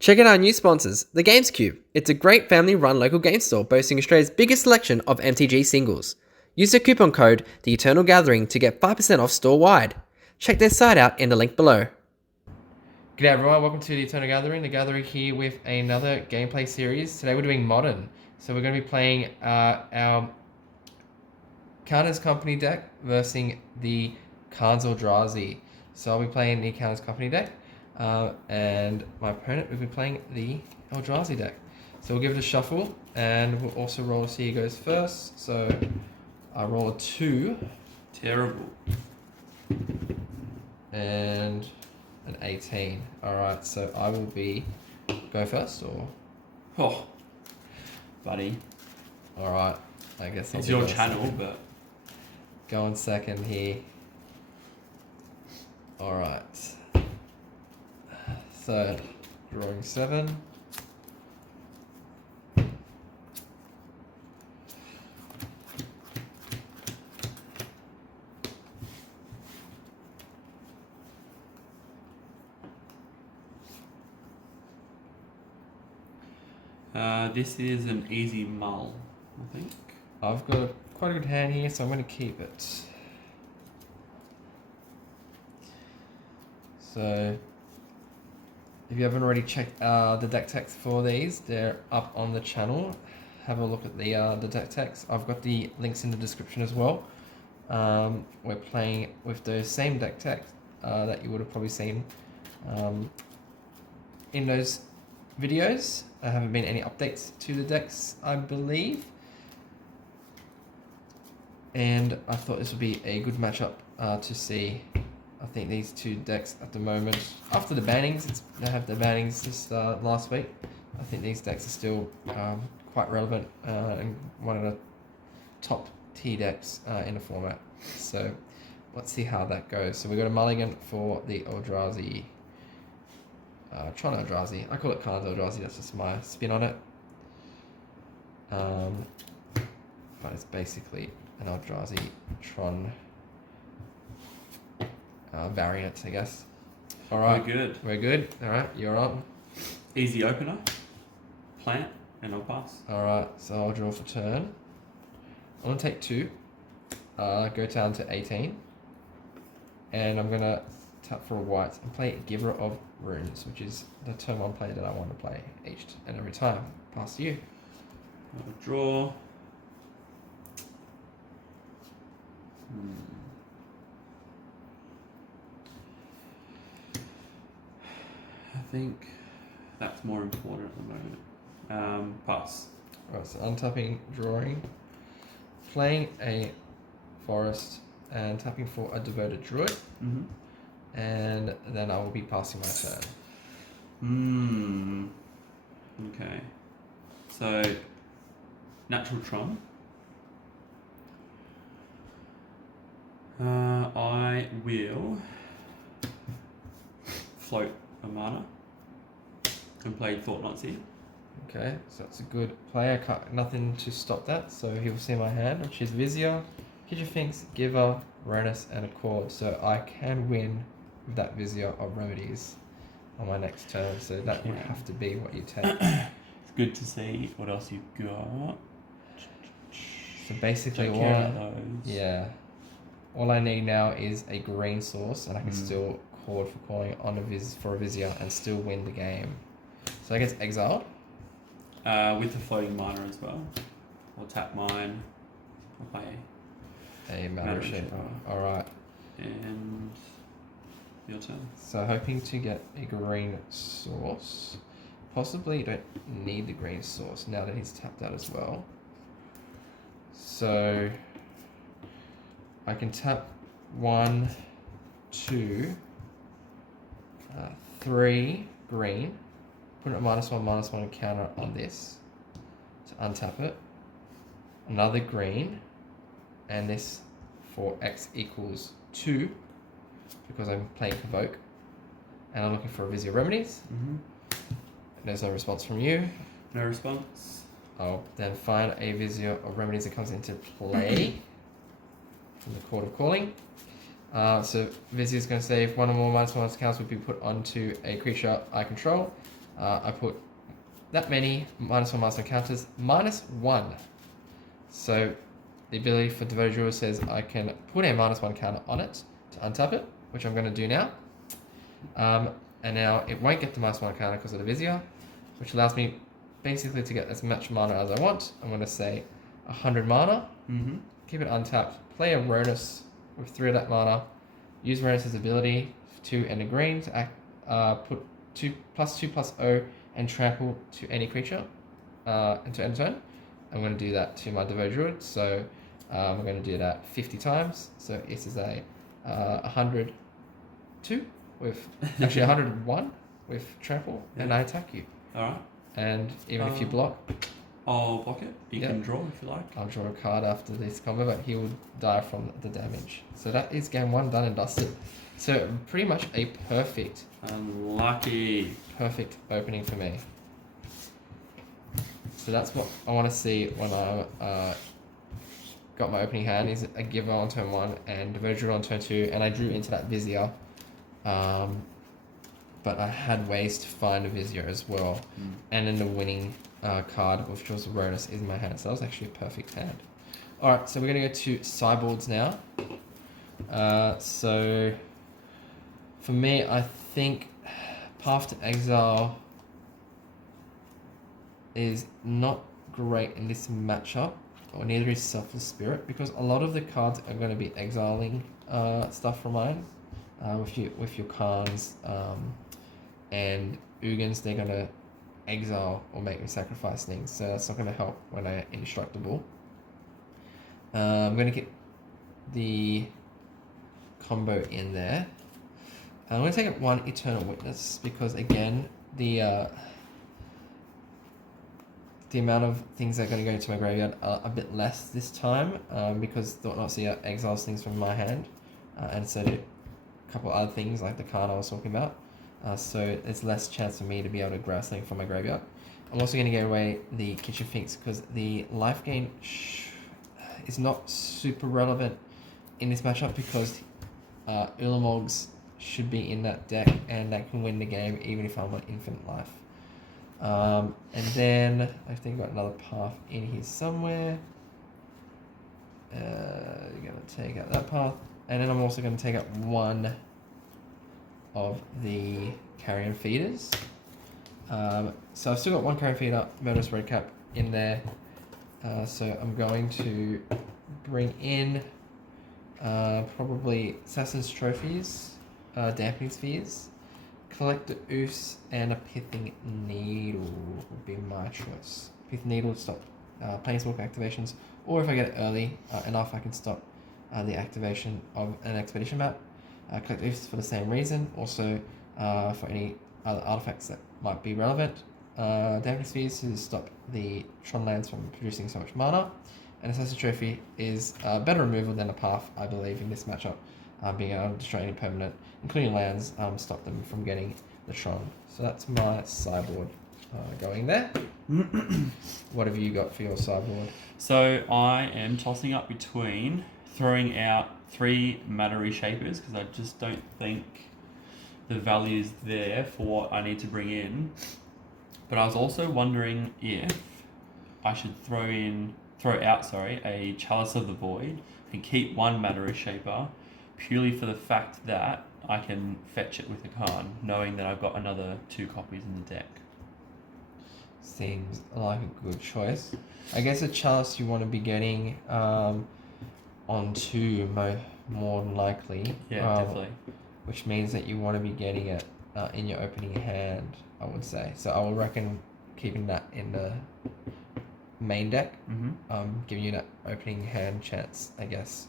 Check out our new sponsors, The Games Cube. It's a great family-run local game store boasting Australia's biggest selection of MTG singles. Use the coupon code The Eternal Gathering to get 5% off store-wide. Check their site out in the link below. G'day everyone, welcome to The Eternal Gathering. The Gathering here with another gameplay series. Today we're doing Modern. So we're going to be playing our Karn's Company deck versus the Karn's Eldrazi. So I'll be playing the Karn's Company deck. And my opponent will be playing the Eldrazi deck. So we'll give it a shuffle, and we'll also roll to see who goes first. So I roll a 2. Terrible. And an 18. Alright, so I will go first, or? Oh, buddy. Alright, I guess it's your channel, but... Go on second here. Alright. So, drawing 7. This is an easy mull, I think. I've got quite a good hand here, so I'm going to keep it. So, if you haven't already checked the deck text for these, they're up on the channel. Have a look at the deck text. I've got the links in the description as well. We're playing with those same deck text that you would have probably seen in those videos. There haven't been any updates to the decks, I believe. And I thought this would be a good matchup to see. I think these two decks at the moment, after the bannings, they have the bannings this last week. I think these decks are still quite relevant and one of the top tier decks in the format. So let's see how that goes. So we got a mulligan for the Eldrazi. Tron Eldrazi. I call it Karn's Eldrazi, that's just my spin on it. But it's basically an Eldrazi Tron variant, I guess. Alright. We're good. We're good. Alright, you're on. Easy opener. Plant, and I'll pass. Alright, so I'll draw for turn. I'm going to take 2. Go down to 18. And I'm going to tap for a white and play Giver of Runes, which is the turn 1 play that I want to play each and every time. Pass to you. I'll draw. I think that's more important at the moment. Pass. Right, so untapping, drawing, playing a forest, and tapping for a devoted druid. Mm-hmm. And then I will be passing my turn. Okay. So, natural Tron. I will float a mana and play Thought Nazi. Okay, so that's a good play. I can't, nothing to stop that. So he will see my hand, which is Vizier, Kitchen Finks, Giver, Renus, and a Chord. So I can win with that Vizier of Remedies on my next turn. So that would have to be what you take. It's good to see what else you've got. So basically, all I need now is a green source, and I can still Chord for calling on for a Vizier and still win the game. So I get exiled. With the floating mana as well. I'll tap mine. I'll play a Matter Shaper. Alright. And your turn. So hoping to get a green source. Possibly you don't need the green source now that he's tapped out as well. So I can tap 1, 2, 3 green. Put a -1/-1 counter on this to untap it. Another green, and this for X equals 2 because I'm playing Provoke, and I'm looking for a Vizier Remedies. There's no response from you. No response. I'll then find a Vizier of Remedies that comes into play from the Court of Calling. So Vizier's going to say if one or more -1 counts would be put onto a creature I control, I put that many -1 counters, -1. So the ability for Devoted Druid says I can put a -1 counter on it to untap it, which I'm going to do now. And now it won't get the -1 counter because of the Vizier, which allows me basically to get as much mana as I want. I'm going to say 100 mana, keep it untapped, play a Ronus with 3 of that mana, use Ronus' ability 2 and a green to put 2/2/0 and trample to any creature into end turn. I'm going to do that to my Devoted Druid, so I'm going to do that 50 times. So it is a 102 with actually 101 with trample, and I attack you. Alright. And even if you block, I'll block it. You can draw if you like. I'll draw a card after this combo, but he will die from the damage. So that is game 1 done and dusted. So pretty much a perfect opening for me. So that's what I want to see when I got my opening hand, is a giver on turn 1 and Devoted Druid on turn 2, and I drew into that Vizier. But I had ways to find a Vizier as well. And then the winning card, which was Ronus, is in my hand. So that was actually a perfect hand. Alright, so we're going to go to sideboards now. So for me, I think Path to Exile is not great in this matchup, or neither is Selfless Spirit, because a lot of the cards are going to be exiling stuff from mine. With your Karns and Ugins, they're going to exile or make me sacrifice things, so that's not going to help when I'm indestructible. I'm going to get the combo in there. I'm going to take up 1 Eternal Witness, because again, the amount of things that are going to go into my graveyard are a bit less this time, because Thought-Knot exiles things from my hand, and so did a couple other things like the card I was talking about. So there's less chance for me to be able to grab something from my graveyard. I'm also going to get away the Kitchen Finks, because the life gain is not super relevant in this matchup, because Ulamog's should be in that deck, and that can win the game even if I'm on infinite life. And then I think I've got another path in here somewhere. You're going to take out that path, and then I'm also going to take out 1 of the Carrion Feeders. So I've still got 1 Carrion Feeder, Murderous Redcap in there. So I'm going to bring in probably Assassin's Trophies, Dampening Spheres, Collector Oofs, and a Pithing Needle would be my choice. Pithing Needle would stop Planeswalker activations, or if I get it early enough, I can stop the activation of an Expedition map. Collect Oofs for the same reason, also for any other artifacts that might be relevant. Dampening Spheres to stop the Tron lands from producing so much mana, and Assassin's Trophy is better removal than a Path, I believe, in this matchup. Being able to destroy any permanent, including lands, stop them from getting the Tron. So that's my sideboard going there. What have you got for your sideboard? So I am tossing up between throwing out 3 Matter Reshapers, because I just don't think the value is there for what I need to bring in. But I was also wondering if I should throw out a Chalice of the Void and keep 1 Matter Reshaper, purely for the fact that I can fetch it with a Karn, knowing that I've got another 2 copies in the deck. Seems like a good choice. I guess a Chalice you want to be getting on 2 more than likely. Yeah, definitely. Which means that you want to be getting it in your opening hand, I would say. So I would reckon keeping that in the main deck, giving you that opening hand chance, I guess.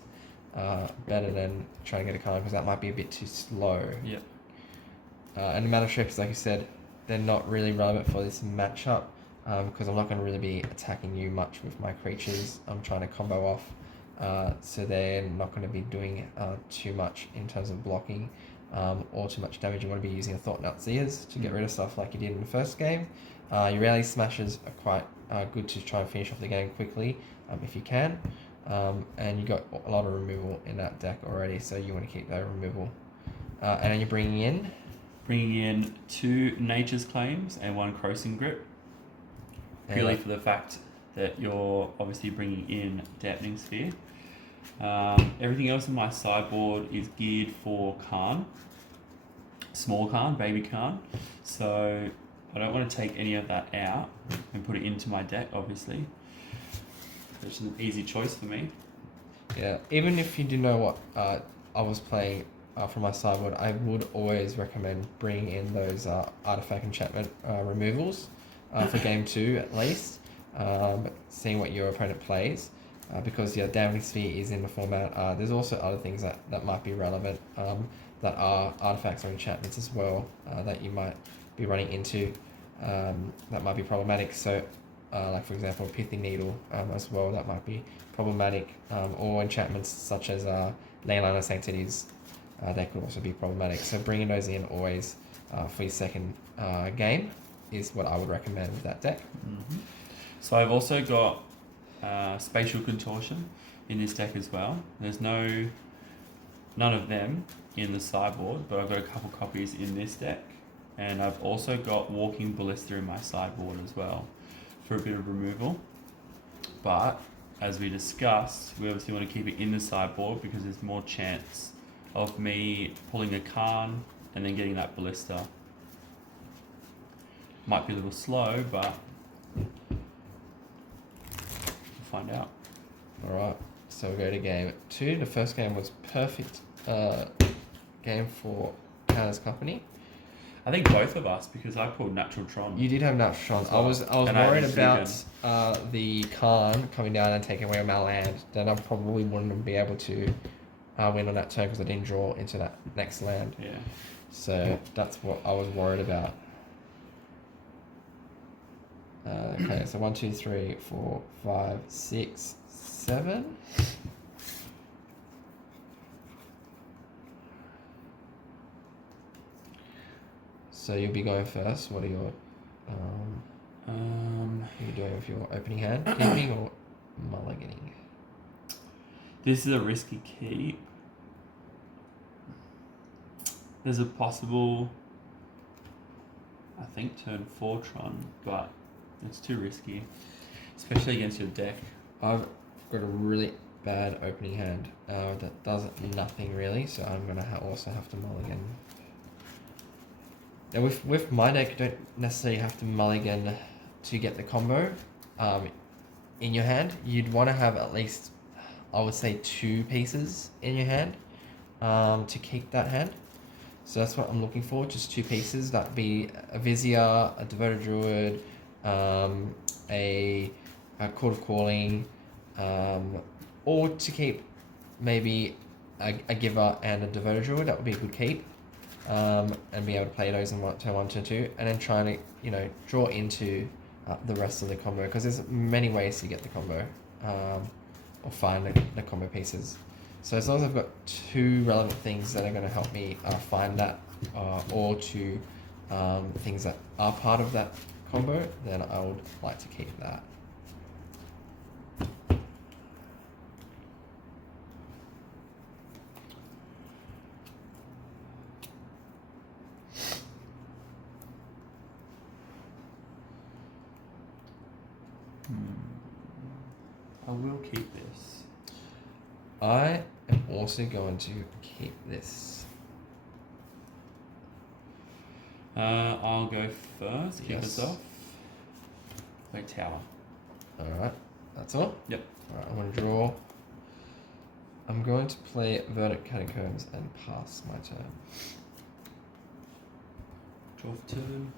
Better than trying to get a card, because that might be a bit too slow. Yeah. And the Matter Shapers, like you said, they're not really relevant for this matchup, because I'm not going to really be attacking you much with my creatures. I'm trying to combo off, so they're not going to be doing too much in terms of blocking or too much damage. You want to be using a Thought-Knot Seers to get rid of stuff like you did in the first game. Your Rally Smashers are quite good to try and finish off the game quickly if you can. And you got a lot of removal in that deck already, so you want to keep that removal. And then you're bringing in bringing in 2 Nature's Claims and 1 Crossing Grip, purely for the fact that you're obviously bringing in Dampening Sphere. Everything else in my sideboard is geared for Karn, small Karn, baby Karn. So I don't want to take any of that out and put it into my deck, obviously. Which is an easy choice for me. Yeah, even if you do know what I was playing from my sideboard, I would always recommend bringing in those artifact enchantment removals for game 2 at least, seeing what your opponent plays, because Damning Sphere is in the format. There's also other things that might be relevant that are artifacts or enchantments as well that you might be running into that might be problematic. So like for example Pithy Needle as well, that might be problematic, or enchantments such as Leyline of Sanctities, that could also be problematic. So bringing those in always for your second game is what I would recommend with that deck. Mm-hmm. So I've also got Spatial Contortion in this deck as well. There's none of them in the sideboard, but I've got a couple copies in this deck, and I've also got Walking Ballista in my sideboard as well for a bit of removal. But as we discussed, we obviously want to keep it in the sideboard because there's more chance of me pulling a Karn and then getting that Ballista. Might be a little slow, but we'll find out. Alright, so we'll go to game 2. The first game was perfect game for Hannah's company. I think both of us, because I pulled Natural Tron. You did have Natural Tron. I was worried about the Karn coming down and taking away my land. Then I probably wouldn't be able to win on that turn because I didn't draw into that next land. Yeah. So that's what I was worried about. Okay, so 1, 2, 3, 4, 5, 6, 7. So you'll be going first. What are your are you doing with your opening hand? Keeping or mulliganing? This is a risky keep. There's a possible, I think, turn 4 Tron, but it's too risky, especially against your deck. I've got a really bad opening hand that does nothing really, so I'm gonna also have to mulligan. Now with my deck, you don't necessarily have to mulligan to get the combo in your hand. You'd want to have at least, I would say, 2 pieces in your hand to keep that hand. So that's what I'm looking for, just 2 pieces. That'd be a Vizier, a Devoted Druid, a Court of Calling, or to keep maybe a Giver and a Devoted Druid. That would be a good keep. And be able to play those in turn 1, turn 2, and then trying to draw into the rest of the combo, because there's many ways to get the combo or find the combo pieces. So as long as I've got 2 relevant things that are going to help me find that, or 2 things that are part of that combo, then I would like to keep that. I will keep this. I am also going to keep this. I'll go first. Kick us Yes. off. Play Tower. Alright, that's all? Yep. Alright, I'm going to draw. I'm going to play Verdict Catacombs and pass my turn. Draw for turn.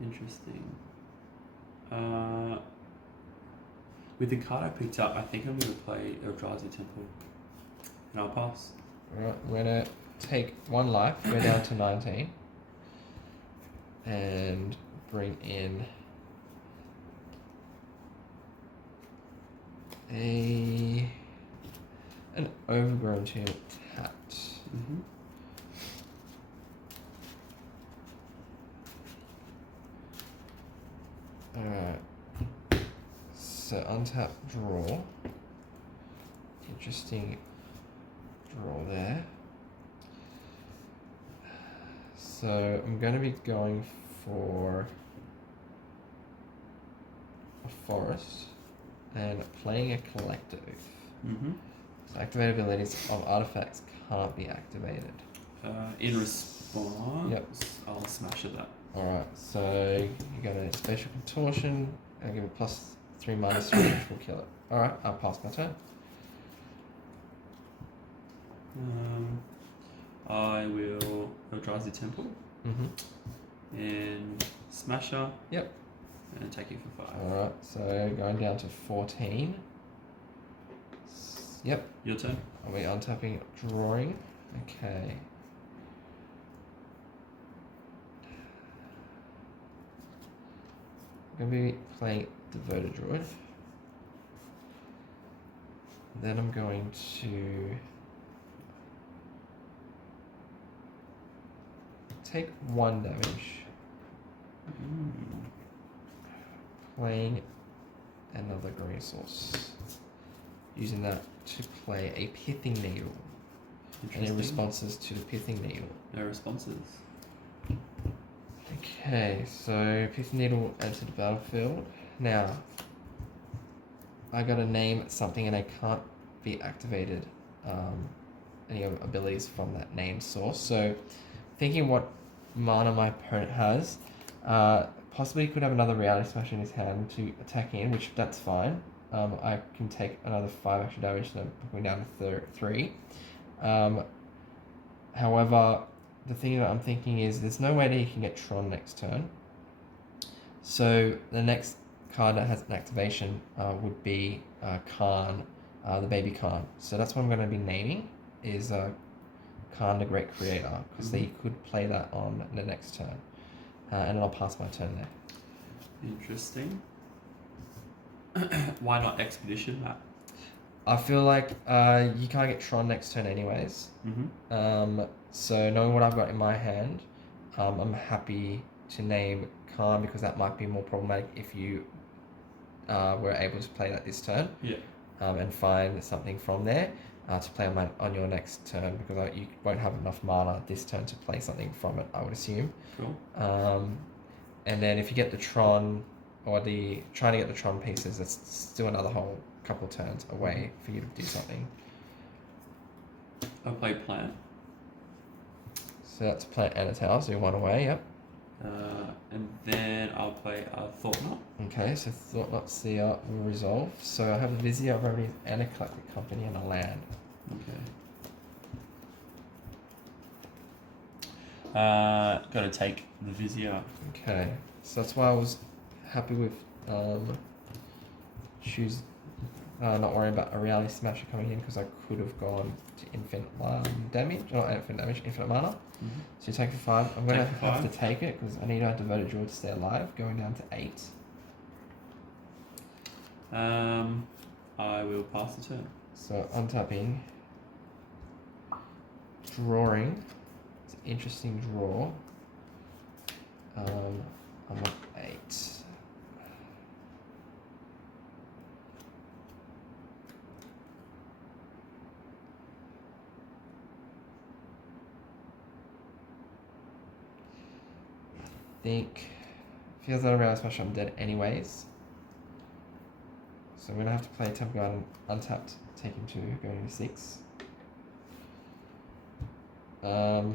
Interesting. With the card I picked up, I think I'm going to play Eldrazi Temple. And I'll pass. Alright, I'm going to take 1 life, go down to 19, and bring in an Overgrown Tomb tapped. Mm-hmm. so untap, draw. Interesting draw there. So I'm going to be going for a forest and playing a collective. Mm-hmm. So activated abilities of artifacts can't be activated. In response, Yep. I'll smash at that. Alright, so you got a spatial contortion, I'll give it +3 -3, which will kill it. Alright, I'll pass my turn. I will Eldrazi Temple Mm-hmm. and Smasher. Yep. And take it for 5. Alright, so going down to 14. Yep, Your turn. I'll be untapping, drawing. Okay. I'm going to be playing Devoted Druid. Then I'm going to take 1 damage. Playing another green source. Using that to play a Pithing Needle. Any responses to the Pithing Needle? No responses. Okay, so Pithing Needle entered the battlefield. Now, I gotta name something and I can't be activated any abilities from that named source. So, thinking what mana my opponent has, possibly he could have another Reality Smash in his hand to attack in, which that's fine. I can take another 5 extra damage, so going down to 3. However, the thing that I'm thinking is there's no way that he can get Tron next turn. So the next card that has an activation would be Karn, the baby Karn. So that's what I'm going to be naming, is Karn the Great Creator, because he could play that on the next turn. And then I'll pass my turn there. Interesting. Why not Expedition, Matt? I feel like you can't get Tron next turn anyways. So knowing what I've got in my hand, I'm happy to name Karn because that might be more problematic if you were able to play that this turn. Yeah. And find something from there to play on your next turn because you won't have enough mana this turn to play something from it, I would assume. Cool. And then if you get the Tron or trying to get the Tron pieces, it's still another whole couple turns away for you to do something. I'll play Plant. So that's Plant and a Tower, so you're 1 away, yep. And then I'll play Thought Knot. Okay, so Thought Knot's the resolve. So I have a Vizier of Remedies and a Collected Company and a land. Okay. Gotta take the Vizier. Okay, so that's why I was happy with not worrying about a Reality Smasher coming in because I could have gone to infinite damage, not infinite damage, infinite mana. So you take for 5. I'm going to have to take it because I need a Devoted Druid to stay alive, going down to 8. I will pass the turn. So untapping, drawing. It's an interesting draw. I'm on 8. Think feels that around smash I'm dead anyways. So I'm gonna have to play Temple Garden untapped, take him 2, going into 6. Gonna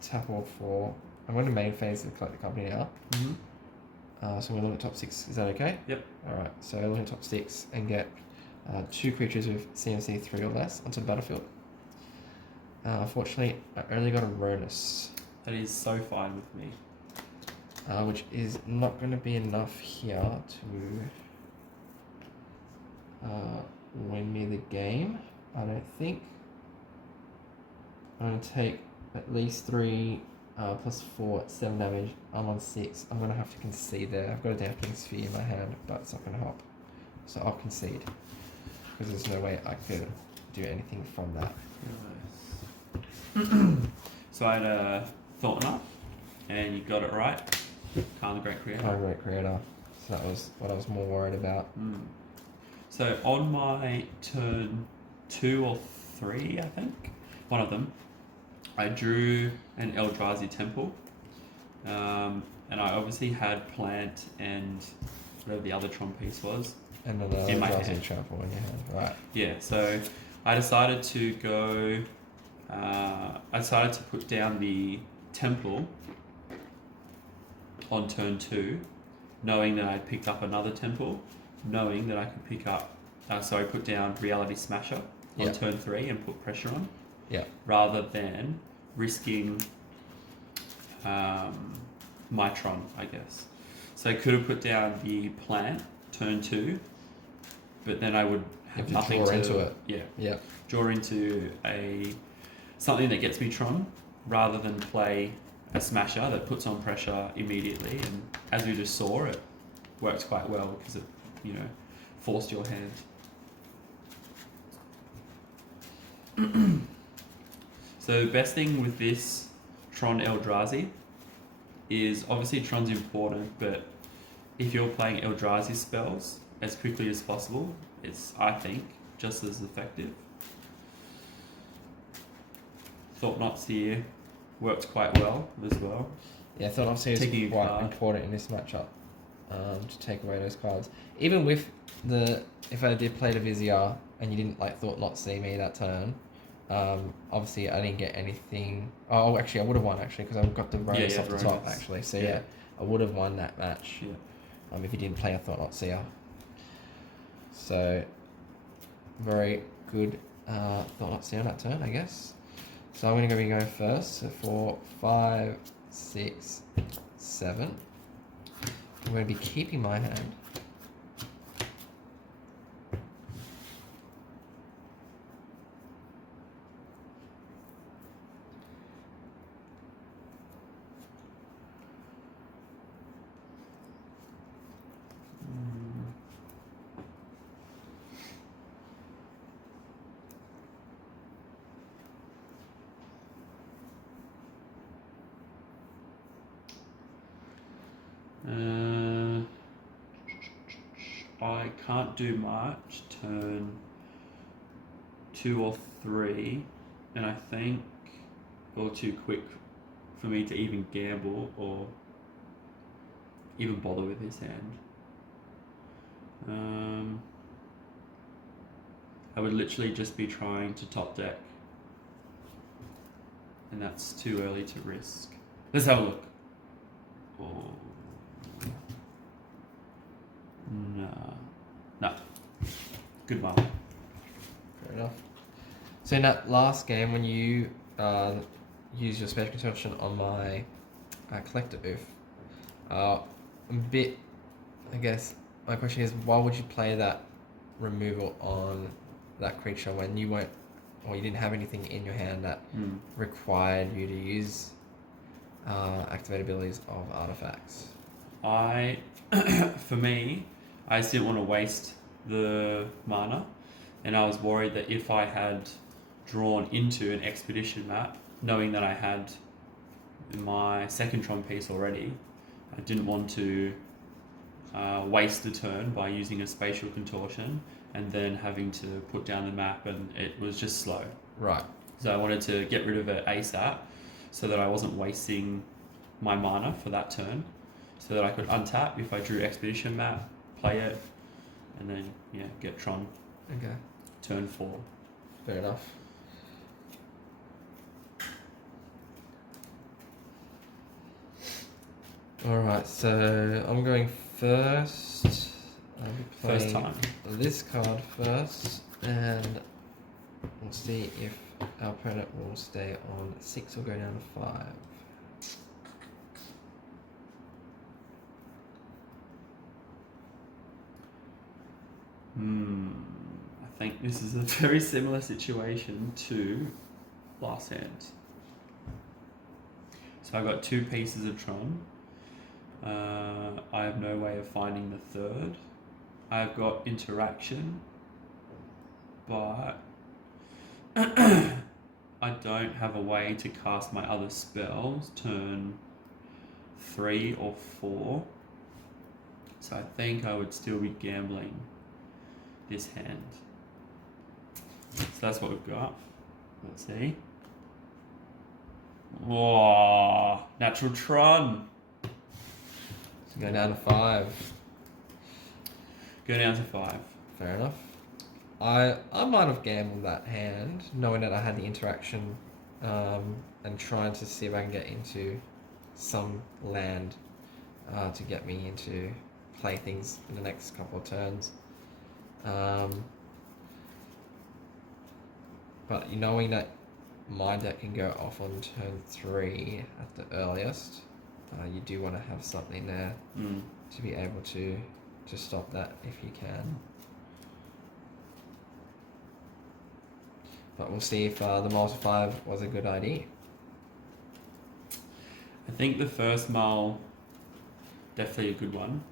tap all 4. I'm going to main phase the Collected Company now. So we're looking at top 6. Is that okay? Yep. Alright, so we're looking at top 6 and get 2 creatures with CMC 3 or less onto the battlefield. Unfortunately, I only got a Ronus. That is so fine with me. Which is not going to be enough here to win me the game, I don't think. I'm going to take at least 3 plus 4, 7 damage. I'm on 6. I'm going to have to concede there. I've got a Damping Sphere in my hand, but it's not going to help. So I'll concede. Because there's no way I could do anything from that. Nice. So I had a Thought Knot, and you got it right. Karn the Great Creator. Karn the Great Creator. That was what I was more worried about. So on my turn 2 or 3, I think, one of them, I drew an Eldrazi temple, and I obviously had plant and whatever the other Tron piece was. And then In my Eldrazi hand. trample in your hand. Right. Yeah, so I decided to go. I decided to put down the temple on turn 2, knowing that I'd picked up another temple, knowing that I could pick up. Put down Reality Smasher on Yeah. turn 3 and put pressure on, Yeah. rather than risking my Tron, I guess. So I could have put down the plant turn 2, but then I would have to nothing draw to into it. Yeah, Yeah. draw into something that gets me Tron, rather than play a Smasher that puts on pressure immediately. And as we just saw, it worked quite well because it, forced your hand. So the best thing with this Tron Eldrazi is obviously Tron's important, but if you're playing Eldrazi spells as quickly as possible, it's, I think, just as effective. Thought Not Seer worked quite well as well. Yeah, I thought obviously Taking a it's quite card. important in this matchup to take away those cards. Even with if I did play the Vizier and you didn't Thought Not See me that turn, obviously I didn't get anything. Oh, actually I would have won because I got the bonus off the top bonus. actually. So Yeah. I would have won that match. Yeah. If you didn't play a Thought Not Seer. So very good Thought Not Seer on that turn, I guess. So I'm going to be going first. So 4, 5, 6, 7. I'm going to be keeping my hand. I can't do much turn 2 or 3, and I think, or too quick for me to even gamble or even bother with his hand. I would literally just be trying to top deck, and that's too early to risk. Let's have a look. Oh. No. Good one. Fair enough. So in that last game, when you used your special construction on my collector oof, a bit, I guess, my question is, why would you play that removal on that creature when you weren't, or you didn't have anything in your hand that required you to use activate abilities of artifacts? For me, I just didn't want to waste the mana, and I was worried that if I had drawn into an expedition map, knowing that I had my second Tron piece already, I didn't want to waste a turn by using a spatial contortion and then having to put down the map, and it was just slow. Right. So I wanted to get rid of it ASAP so that I wasn't wasting my mana for that turn, so that I could untap if I drew expedition map, play it, and then get Tron Okay. turn 4. Fair enough. Alright, so I'm going first. I'll be playing First time. this card first, and we'll see if our opponent will stay on 6 or go down to 5. I think this is a very similar situation to last hand. So I've got 2 pieces of Tron. I have no way of finding the third. I've got interaction, but I don't have a way to cast my other spells turn 3 or 4 So I think I would still be gambling this hand. So that's what we've got. Let's see. Whoa, natural Tron. So go down to 5. Go down to 5. Fair enough. I might have gambled that hand, knowing that I had the interaction, and trying to see if I can get into some land to get me into play things in the next couple of turns. But knowing that my deck can go off on turn 3 at the earliest, you do want to have something there to be able to stop that if you can. But we'll see if the multi 5 was a good idea. I think the first mull, definitely a good one.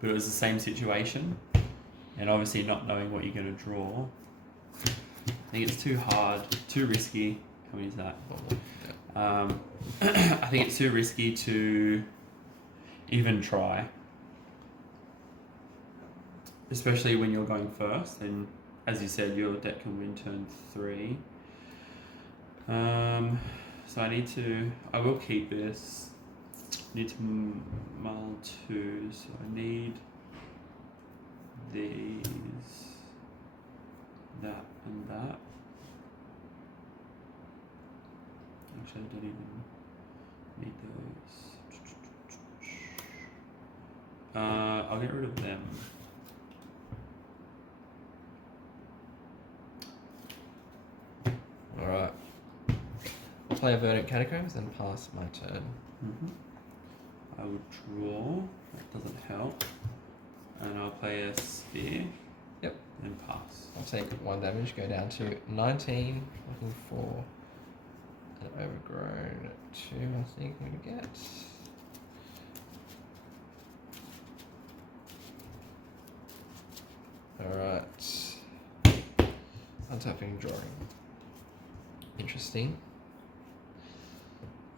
But it was the same situation. And obviously not knowing what you're going to draw. I think it's too hard, too risky. How many is that? I think it's too risky to even try. Especially when you're going first. And as you said, your deck can win turn 3. So I will keep this. Need to mull 2, so I need these, that and that. Actually, I don't even need those. I'll get rid of them. Alright. I'll play a Verdant Catacombs and pass my turn. I would draw, that doesn't help. And I'll play a Sphere. Yep. And pass. I'll take 1 damage, go down to 19, looking for an overgrown 2, I think I'm going to get. Alright. Untapping, drawing. Interesting.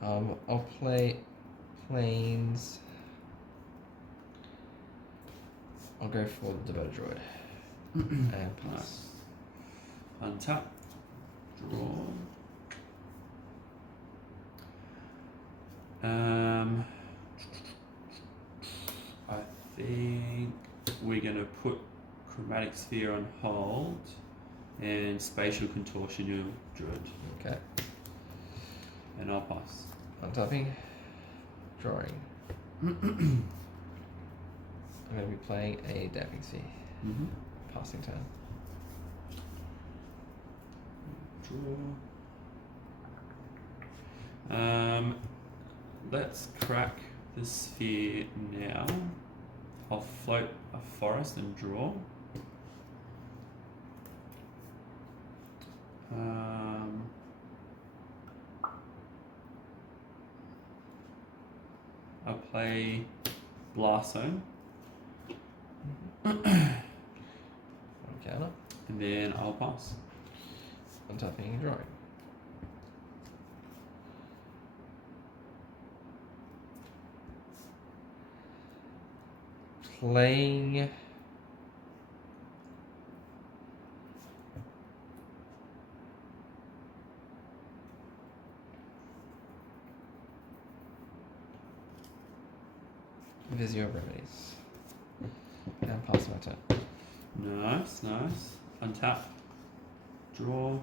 I'll play planes. I'll go for the Devoted Droid. And pass. Untap. Draw. I think we're gonna put Chromatic Sphere on hold and Spatial Contortional Druid. Okay. And I'll pass. Untapping. Drawing. I'm going to be playing a Damping Sea. Passing turn. Draw. Let's crack the sphere now. I'll float a forest and draw. I'll play Blast Zone. One counter. And then I'll pass. Untapping and drawing. Playing Visio Remedies. And pass my turn. Nice, nice. Untap. Draw.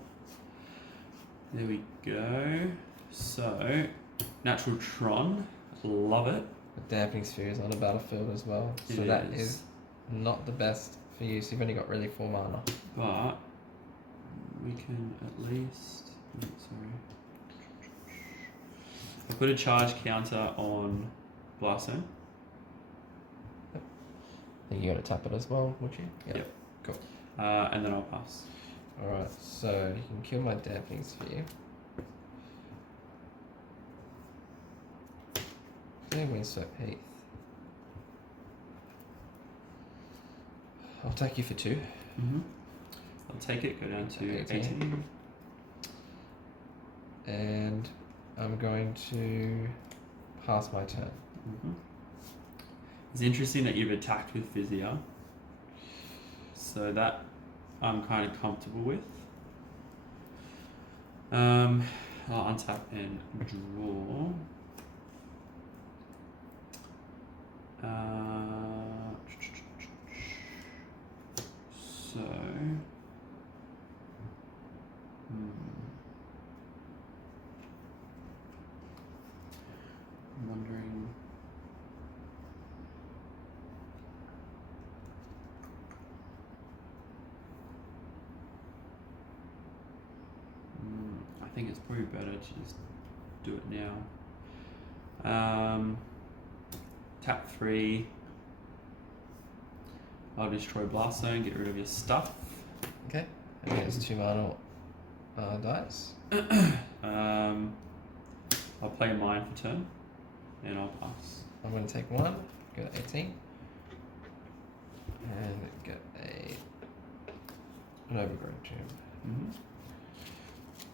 There we go. So, Natural Tron. Love it. The Damping Sphere is on the battlefield as well. So that is not the best for you. So you've only got really 4 mana. But we can at least... Sorry. I put a charge counter on Blast Zone. Then you got to tap it as well, would you? Yep. Cool. And then I'll pass. Alright, so you can kill my Damping Sphere. Windswept Heath. I'll take you for 2. I'll take it, go down to 18. And I'm going to pass my turn. It's interesting that you've attacked with Vizier. So that I'm kind of comfortable with. I'll untap and draw. So. I'm wondering. I think it's probably better to just do it now. Tap 3. I'll destroy Blast Zone, get rid of your stuff. Okay. And there's 2 mana dice. I'll play mine for turn, and I'll pass. I'm going to take 1, go to 18, and get an Overgrown Tomb.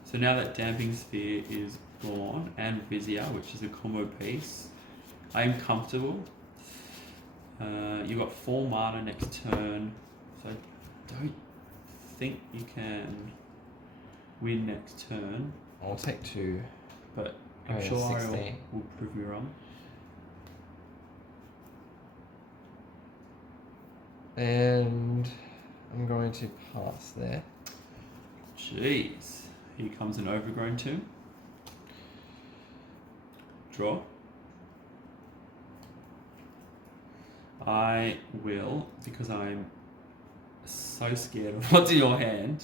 So now that Damping Sphere is gone, and Vizier, which is a combo piece, I am comfortable. You've got 4 mana next turn, so I don't think you can win next turn. I'll take 2. But I'm Okay, sure I 16. will prove you wrong. And I'm going to pass there. Jeez. Here comes an Overgrown Tomb. Draw. I will, because I'm so scared of what's in your hand,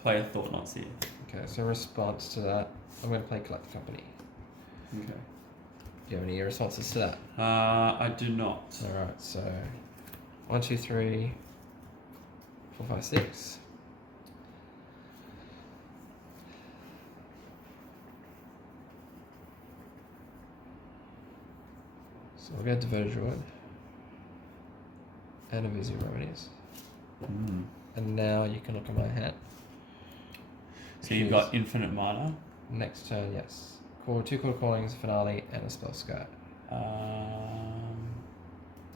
play a Thought Not Seer. Okay, so in response to that, I'm going to play Collect the Company. Okay. Do you have any responses to that? I do not. Alright, so 1, 2, 3, 4, 5, 6. So we'll go Devoted Druid and a Vizier Remedies. And now you can look at my hand. So you've got infinite mana. Next turn, yes. Call 2 Cold Callings, Finale, and a Spell Sky.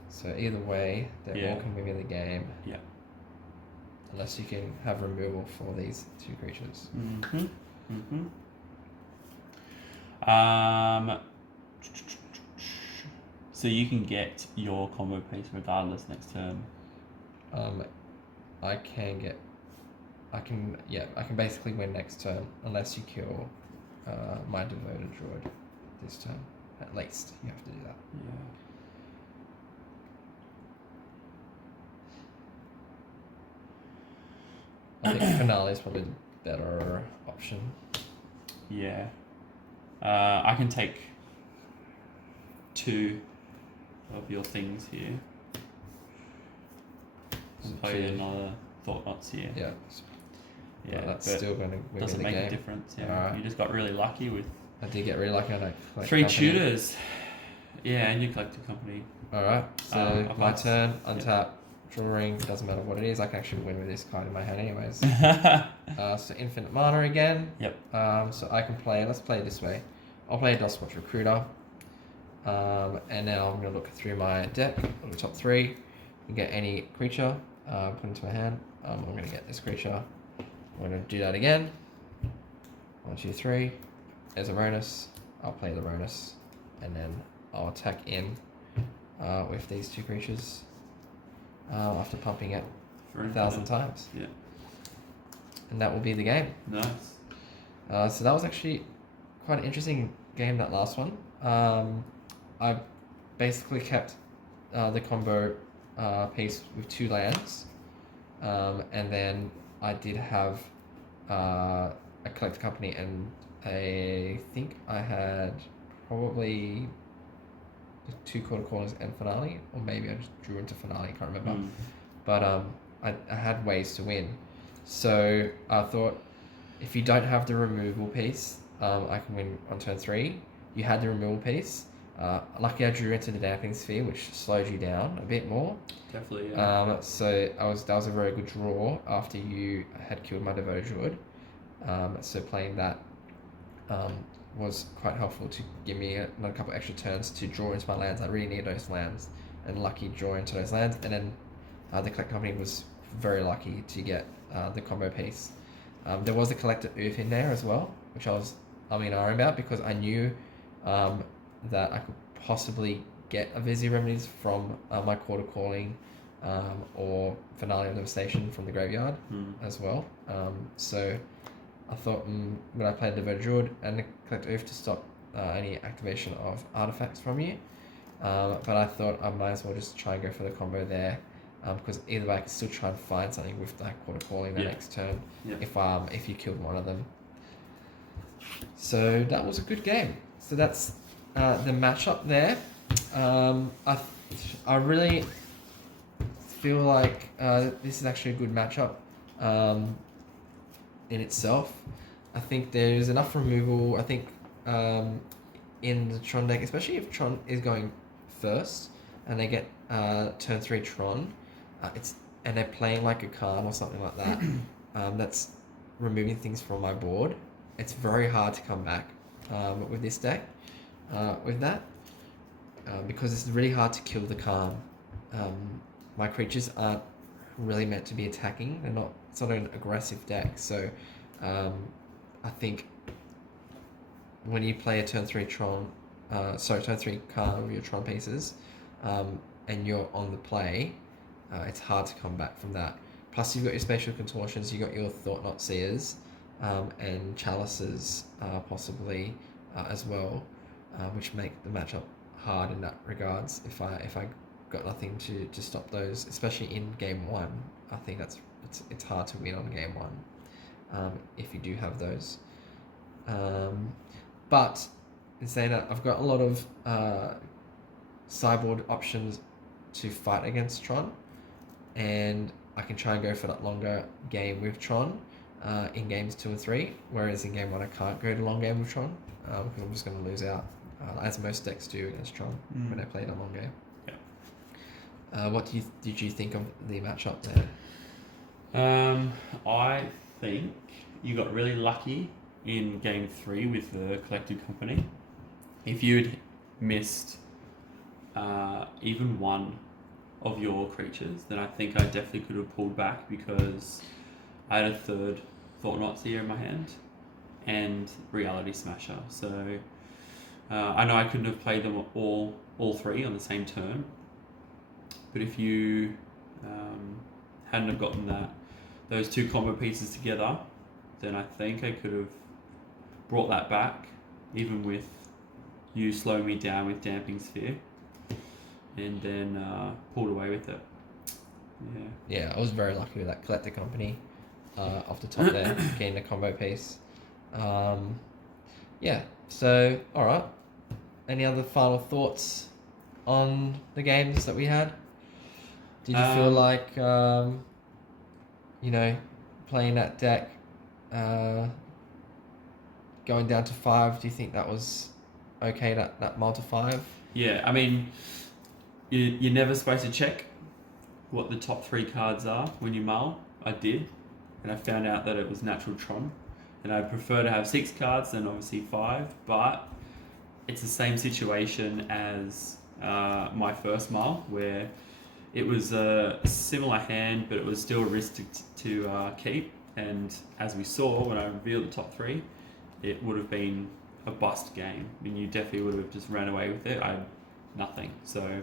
So either way, they all can win me the game. Yeah. Unless you can have removal for these 2 creatures. So you can get your combo piece regardless next turn. I can basically win next turn unless you kill my Devoted Druid this turn. At least you have to do that. Yeah. I think Finale is probably the better option. Yeah. I can take 2 of your things here. And play another Thought Not Seer. Yeah. Yeah, but that's still going to win doesn't the make game. a difference. Yeah. Alright. You just got really lucky with I did get really lucky on that. 3 tutors. Yeah, and you collected company. Alright, so my pass. turn, untap, drawing, doesn't matter what it is, I can actually win with this card in my hand anyways. So infinite mana again. Yep. So I can play, let's play it this way. I'll play a Dustwatch Recruiter. And now I'm going to look through my deck, look at the top 3, and get any creature, put into my hand. I'm going to get this creature. I'm going to do that again. 1, 2, 3. There's a Ronus. I'll play the Ronus. And then I'll attack in with these 2 creatures after pumping it 1,000 times. Yeah. And that will be the game. Nice. So that was actually quite an interesting game, that last one. I basically kept the combo piece with 2 lands. And then I did have a Collect Company, and I think I had probably 2 Quarter Corners and Finale, or maybe I just drew into Finale, I can't remember. But I had ways to win. So I thought, if you don't have the removal piece, I can win on turn 3. You had the removal piece. Lucky I drew into the Damping Sphere, which slowed you down a bit more. Definitely, yeah. So that was a very good draw after you had killed my Devoted Druid. So playing that was quite helpful to give me another couple extra turns to draw into my lands. I really need those lands and lucky draw into those lands. And then the Collect Company was very lucky to get the combo piece. There was a Collector Oof in there as well, which I was umming about because I knew that I could possibly get a Vizzy Remedies from my Quarter Calling or Finale of Devastation from the graveyard as well. So I thought, when I played the Verdruid and the Collector Oof to stop any activation of artifacts from you, but I thought I might as well just try and go for the combo there, because either way I can still try and find something with that Quarter Calling the next turn if you killed one of them. So that was a good game. So that's the matchup there. I really feel like this is actually a good matchup in itself. I think there's enough removal. I think in the Tron deck, especially if Tron is going first and they get turn 3 Tron, and they're playing like a Karn or something like that, that's removing things from my board. It's very hard to come back with this deck with that because it's really hard to kill the Karn. My creatures aren't really meant to be attacking. It's not an aggressive deck. So I think when you play a turn 3 Tron, turn 3 Karn with your Tron pieces, and you're on the play, it's hard to come back from that. Plus you've got your Spatial Contortions, you've got your Thought Knot Seers, and Chalices possibly as well, which make the matchup hard in that regards. If I got nothing to stop those, especially in game 1, I think it's hard to win on game 1 if you do have those. But in saying that, I've got a lot of sideboard options to fight against Tron, and I can try and go for that longer game with Tron in games 2 and 3, whereas in game 1 I can't go to long game with Tron because I'm just going to lose out, as most decks do against Tron when they play it a long game. What did you think of the matchup there? I think you got really lucky in game 3 with the Collective Company. If you'd missed even one of your creatures, then I think I definitely could have pulled back because I had a third Thought Knot Seer in my hand and Reality Smasher. So I know I couldn't have played them all 3 on the same turn, but if you hadn't have gotten those 2 combo pieces together, then I think I could have brought that back, even with you slowing me down with Damping Sphere, and then pulled away with it. Yeah, I was very lucky with that Collector Company off the top there, getting the combo piece. So, alright. Any other final thoughts on the games that we had? Did you feel like, playing that deck, going down to 5, do you think that was okay, that mull to 5? Yeah, I mean, you're never supposed to check what the top 3 cards are when you mull. I did, and I found out that it was Natural Tron, and I prefer to have 6 cards than obviously 5, but it's the same situation as my first mull, where it was a similar hand, but it was still a risk to keep, and as we saw when I revealed the top 3, it would have been a bust game. I mean, you definitely would have just ran away with it. I had nothing. So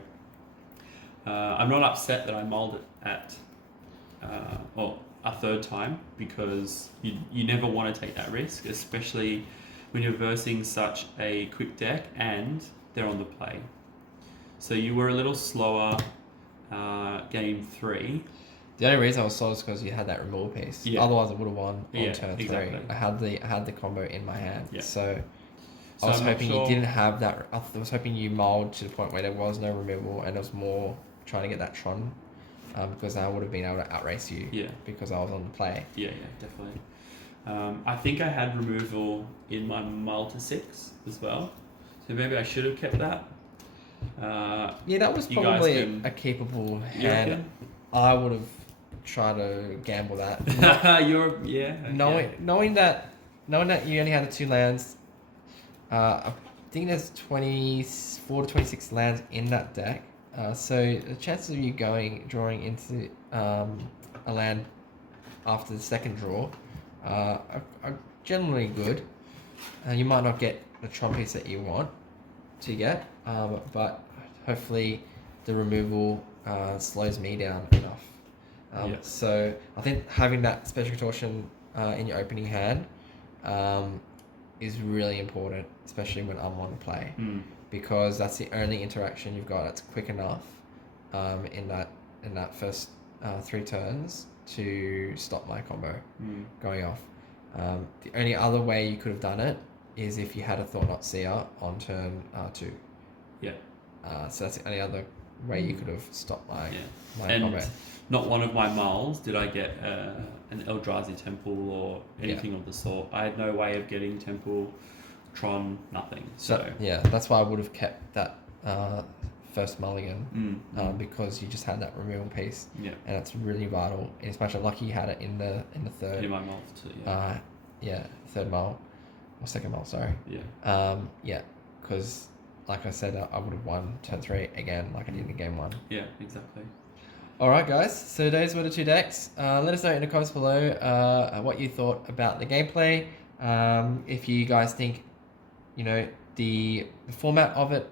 I'm not upset that I mulled it at a third time, because you never want to take that risk, especially when you're versing such a quick deck and they're on the play. So you were a little slower game 3. The only reason I was slow is because you had that removal piece. Yeah. Otherwise, I would have won on turn 3. Exactly. I had the combo in my hand. Yeah. So I was hoping you didn't have that. I was hoping you mulled to the point where there was no removal and it was more trying to get that Tron, because I would have been able to outrace you. Yeah. Because I was on the play. Yeah, definitely. I think I had removal in my mull to 6 as well, so maybe I should have kept that. That was probably a keepable hand. I would have tried to gamble that. Knowing that you only had the 2 lands, I think there's 24 to 26 lands in that deck. So the chances of you drawing into a land after the second draw are generally good. You might not get the Tron piece that you want to get, but hopefully the removal slows me down enough. So I think having that special contortion in your opening hand is really important, especially when I'm on play, because that's the only interaction you've got that's quick enough in that first 3 turns to stop my combo going off. The only other way you could have done it is if you had a Thought Not Seer on turn 2. Yeah. So that's the only other way you could have stopped my and combo. Not one of my mulls did I get an Eldrazi Temple or anything of the sort. I had no way of getting Temple, Tron, nothing. So that's why I would have kept that first mulligan because you just had that removal piece. Yeah. And it's really vital. And especially lucky you had it in the third. In my mull too. Third mull or second mull. Sorry. Yeah. Because like I said, I would have won turn 3 again, like I did in game 1. Yeah, exactly. Alright guys, so those were the 2 decks. Let us know in the comments below what you thought about the gameplay. If you guys think, the format of it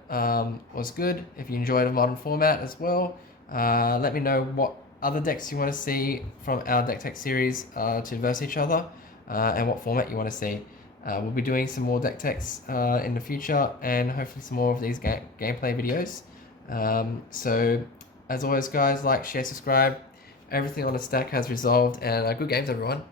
was good, if you enjoyed a modern format as well, let me know what other decks you want to see from our deck tech series to verse each other, and what format you want to see. We'll be doing some more deck techs in the future, and hopefully some more of these gameplay videos. So as always guys, like, share, subscribe. Everything on the stack has resolved, and good games everyone.